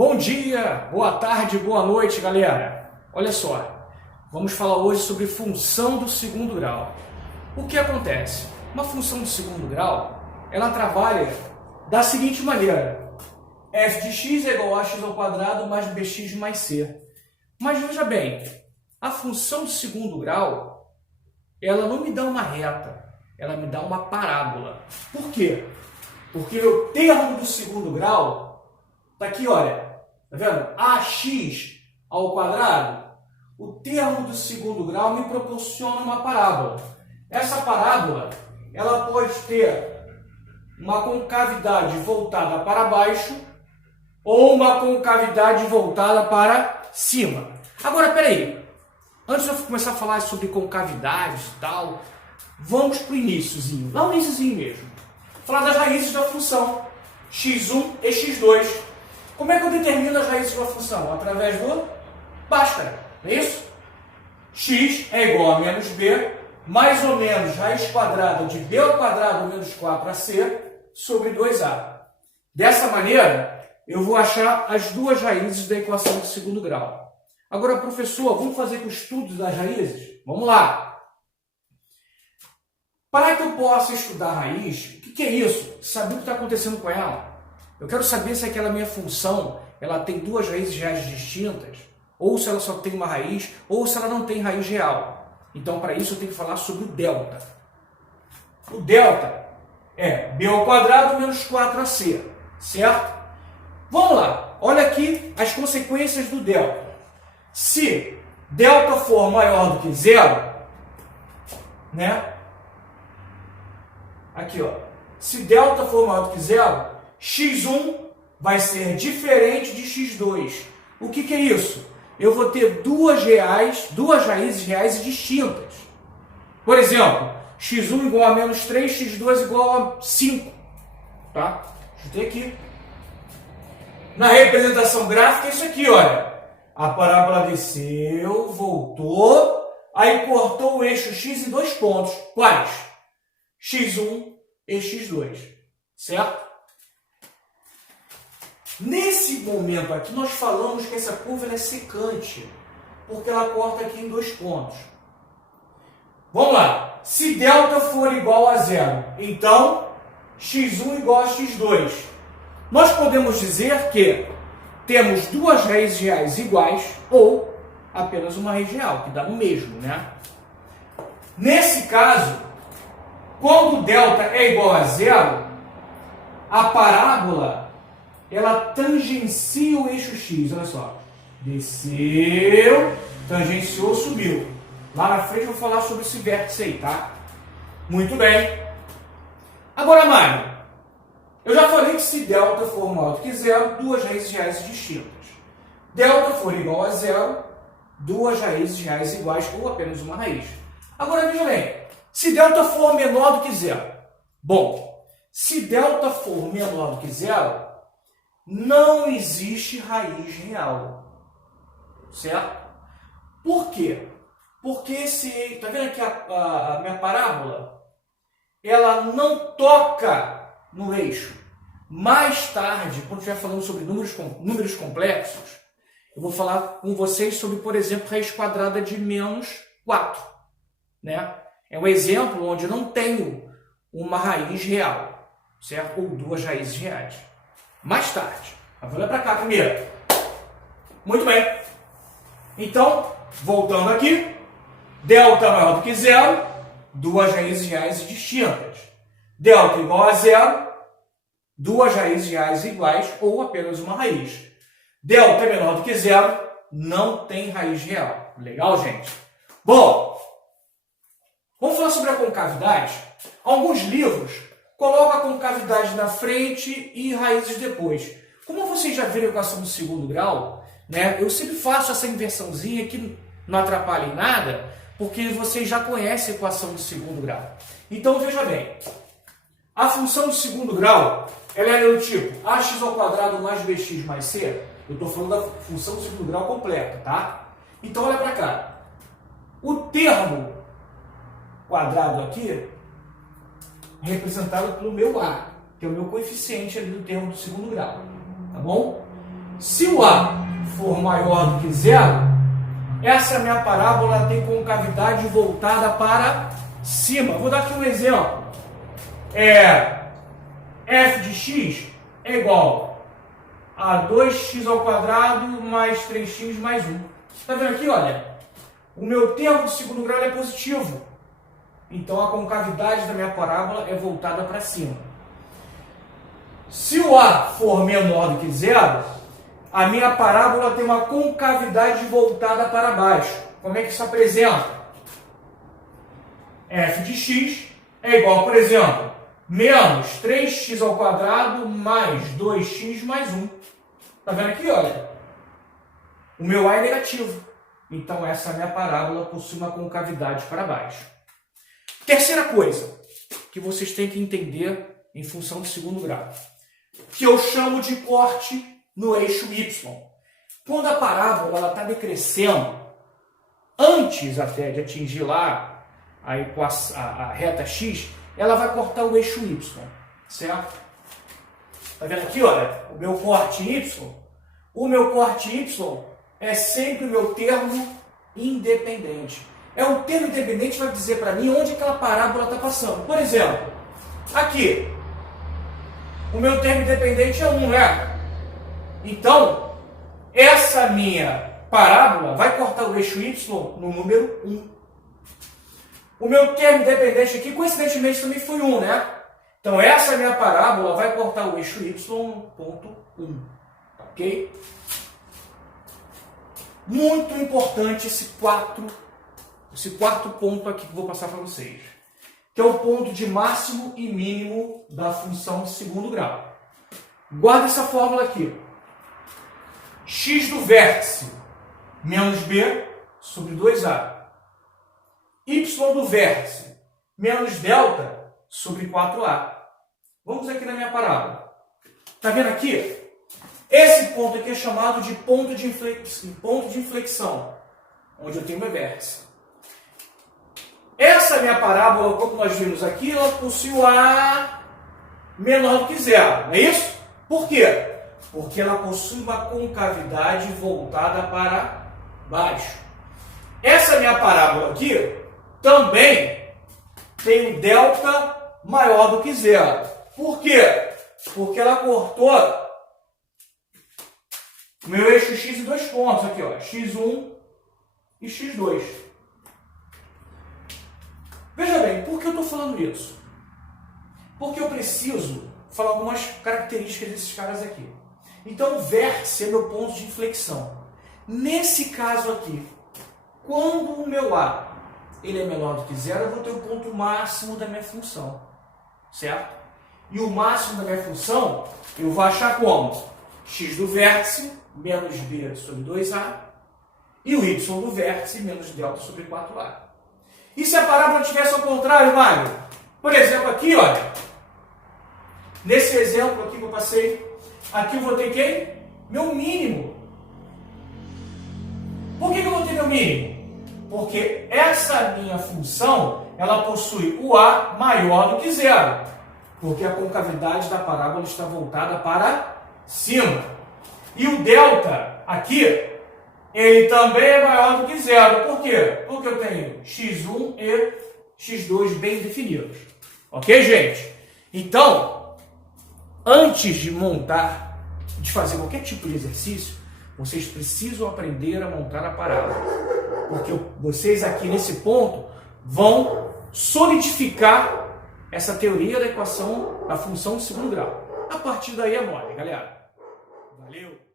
Bom dia, boa tarde, boa noite, galera. Olha só, vamos falar hoje sobre função do segundo grau. O que acontece? Uma função do segundo grau, ela trabalha da seguinte maneira: f de x é igual a x ao quadrado mais bx mais c. Mas veja bem, a função do segundo grau, ela não me dá uma reta, ela me dá uma parábola. Por quê? Porque o termo do segundo grau está aqui, olha. Tá vendo? ax ao quadrado. O termo do segundo grau me proporciona uma parábola. Essa parábola, ela pode ter uma concavidade voltada para baixo ou uma concavidade voltada para cima. Agora, peraí. Antes de eu começar a falar sobre concavidades e tal, vamos para o iniciozinho. Lá no iniciozinho mesmo. Falar das raízes da função x1 e x2. Como é que eu determino as raízes de uma função? Através do Bhaskara, não é isso? X é igual a menos b, mais ou menos raiz quadrada de b ao quadrado menos 4ac sobre 2a. Dessa maneira, eu vou achar as duas raízes da equação do segundo grau. Agora, professor, vamos fazer o estudo das raízes? Vamos lá! Para que eu possa estudar a raiz, o que é isso? Saber o que está acontecendo com ela. Eu quero saber se aquela minha função ela tem duas raízes reais distintas, ou se ela só tem uma raiz, ou se ela não tem raiz real. Então, para isso, eu tenho que falar sobre o delta. O delta é b ao quadrado menos 4ac, certo? Vamos lá, olha aqui as consequências do delta. Se delta for maior do que zero, né? Aqui, ó. Se delta for maior do que zero, x1 vai ser diferente de x2. O que é isso? Eu vou ter duas raízes reais distintas. Por exemplo, x1 igual a menos 3, x2 igual a 5. Tá? Deixa eu ter aqui. Na representação gráfica é isso aqui, olha. A parábola desceu, voltou, aí cortou o eixo x em dois pontos. Quais? x1 e x2. Certo? Nesse momento aqui, nós falamos que essa curva ela é secante, porque ela corta aqui em dois pontos. Vamos lá. Se delta for igual a zero, então x1 igual a x2. Nós podemos dizer que temos duas raízes reais iguais ou apenas uma raiz real, que dá no mesmo, né? Nesse caso, quando delta é igual a zero, a parábola ela tangencia o eixo x, olha só. Desceu, tangenciou, subiu. Lá na frente eu vou falar sobre esse vértice aí, tá? Muito bem. Agora, Mário, eu já falei que se delta for maior do que zero, duas raízes reais distintas. Delta for igual a zero, duas raízes reais iguais ou apenas uma raiz. Agora, veja bem, se delta for menor do que zero. Bom, se delta for menor do que zero, não existe raiz real, certo? Por quê? Porque tá vendo aqui a minha parábola? Ela não toca no eixo. Mais tarde, quando estiver falando sobre números complexos, eu vou falar com vocês sobre, por exemplo, raiz quadrada de menos 4. Né? É um exemplo onde eu não tenho uma raiz real, certo? Ou duas raízes reais. Mais tarde. Mas vou olhar para cá primeiro. Muito bem. Então, voltando aqui. Delta maior do que zero. Duas raízes reais distintas. Delta igual a zero. Duas raízes reais iguais ou apenas uma raiz. Delta é menor do que zero. Não tem raiz real. Legal, gente? Bom, vamos falar sobre a concavidade. Alguns livros colocam a concavidade na frente e raízes depois. Como vocês já viram a equação do segundo grau, né, eu sempre faço essa inversãozinha que não atrapalha em nada, porque vocês já conhecem a equação do segundo grau. Então, veja bem, a função do segundo grau ela é do tipo ax ao quadrado mais bx mais c. Eu estou falando da função do segundo grau completa, tá? Então, olha para cá. O termo quadrado aqui representado pelo meu A, que é o meu coeficiente ali do termo do segundo grau, tá bom? Se o A for maior do que zero, essa minha parábola tem concavidade voltada para cima. Vou dar aqui um exemplo. F de x é igual a 2x ao quadrado mais 3x mais 1. Está vendo aqui, olha? O meu termo de segundo grau é positivo. Então a concavidade da minha parábola é voltada para cima. Se o A for menor do que zero, a minha parábola tem uma concavidade voltada para baixo. Como é que isso apresenta? F de x é igual, por exemplo, menos 3x ao quadrado mais 2x mais 1. Está vendo aqui, olha? O meu A é negativo. Então essa minha parábola possui uma concavidade para baixo. Terceira coisa que vocês têm que entender em função do segundo grau, que eu chamo de corte no eixo y. Quando a parábola está decrescendo, antes até de atingir lá a reta x, ela vai cortar o eixo y, certo? Está vendo aqui, olha, o meu corte y? O meu corte y é sempre o meu termo independente. É um termo independente que vai dizer para mim onde aquela parábola está passando. Por exemplo, aqui, o meu termo independente é 1, né? Então, essa minha parábola vai cortar o eixo y no número 1. O meu termo independente aqui, coincidentemente, também foi 1, né? Então, essa minha parábola vai cortar o eixo y no ponto 1. Ok? Muito importante esse quarto ponto aqui que eu vou passar para vocês, que é o ponto de máximo e mínimo da função de segundo grau. Guarda essa fórmula aqui. X do vértice menos b sobre 2a. Y do vértice menos delta sobre 4a. Vamos aqui na minha parábola. Está vendo aqui? Esse ponto aqui é chamado de ponto de inflexão, onde eu tenho meu vértice. Essa minha parábola, como nós vimos aqui, ela possui o A menor do que zero, não é isso? Por quê? Porque ela possui uma concavidade voltada para baixo. Essa minha parábola aqui também tem um delta maior do que zero. Por quê? Porque ela cortou o meu eixo x em dois pontos aqui, ó, x1 e x2. Veja bem, por que eu estou falando isso? Porque eu preciso falar algumas características desses caras aqui. Então, o vértice é meu ponto de inflexão. Nesse caso aqui, quando o meu A ele é menor do que zero, eu vou ter o ponto máximo da minha função, certo? E o máximo da minha função eu vou achar como? X do vértice menos b sobre 2a e o y do vértice menos delta sobre 4a. E se a parábola tivesse ao contrário, Mário? Por exemplo, aqui, olha, nesse exemplo aqui que eu passei, aqui eu vou ter quem? Meu mínimo. Por que eu vou ter meu mínimo? Porque essa minha função, ela possui o A maior do que zero. Porque a concavidade da parábola está voltada para cima. E o delta aqui, ele também é maior do que zero. Por quê? Porque eu tenho x1 e x2 bem definidos. Ok, gente? Então, antes de fazer qualquer tipo de exercício, vocês precisam aprender a montar a parábola. Porque vocês aqui nesse ponto vão solidificar essa teoria da equação da função de segundo grau. A partir daí é mole, galera. Valeu!